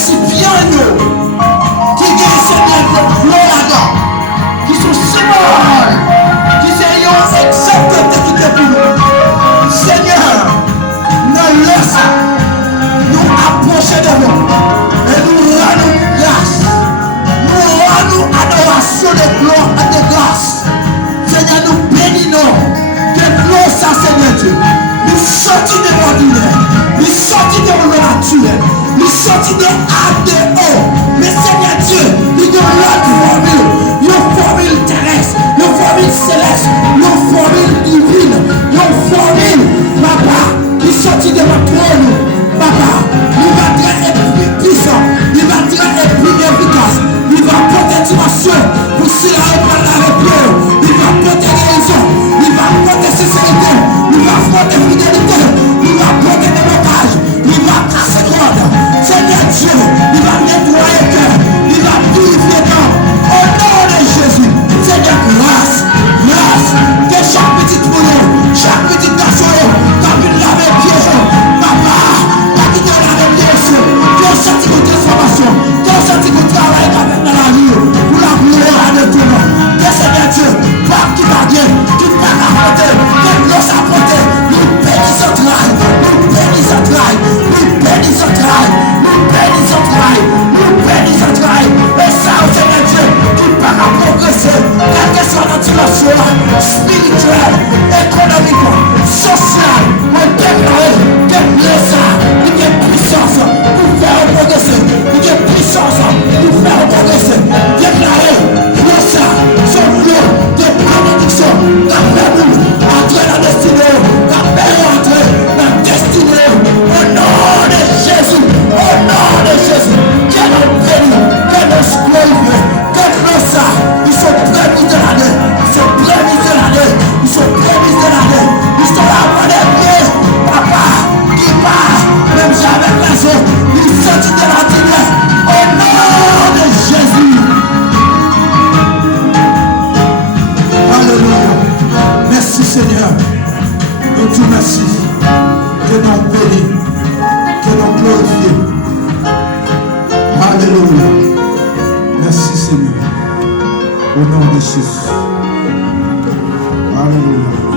récipients qui gagnent cette gloire qui sont seuls, qui sont exactement qui te pour nous. Seigneur, nous laisse nous approcher de nous et nous rendons grâce. Nous rendons adoration de gloire et de grâce. Seigneur, nous bénissons que gloire ça, Seigneur Dieu. Nous sortons de l'ordinaire, nous sortons de l'ordinaire, nous sortons de ADO. Mais Seigneur Dieu, nous avons l'autre formule terrestre, une formule céleste, une formule divine, une formule, papa, qui sortit de votre trône. Papa, il va être plus puissant, il va être plus efficace, il va porter dimension pour cela reprendre la réplique, il va porter guérison, il va porter sincérité, il va porter fidélité, il va porter déblocage, il va casser droite. Seigneur Dieu, il va nettoyer le cœur, il va purifier l'âme. Au nom de Jésus, Seigneur, grâce, que chaque petit boulot, chaque petit garçon, t'as pu laver pieds, papa, t'as pu te laver pieds, que senti de transformation, que senti de travail dans la vie, pour la gloire de tout le monde. Que Seigneur Dieu, pape qui va bien, qui va apporter, que l'os apporter, nous bénissons travail, nous bénissons travail, nous bénissons travail, nous bénissons travail, nous bénissons travail. Et ça, Seigneur Dieu, qui va progresser, quelle que soit notre dimension spirituelle, économique, sociale, on déclare que ça, il y a puissance pour faire progresser, il y a puissance pour faire progresser. Déclarer ça, son lot de bénédiction, d'appel, entrer dans la destinée, d'appel, entrer dans la destinée, au nom de Jésus, au nom de Jésus, que nous bénisse, que nous glorifie, que nous ça, ils sont prémis de l'année, ils sont prémis de l'année, ils sont prémis de l'année, ils sont là pour les pieds, papa, qui passe, même si avec les autres, ils sortent de la dîner, au nom de Jésus. Alléluia. Merci Seigneur. Nous te merci. Que nous bénis. Que nous glorifions. Alléluia. Merci Seigneur. Au nom de Jésus. Alléluia.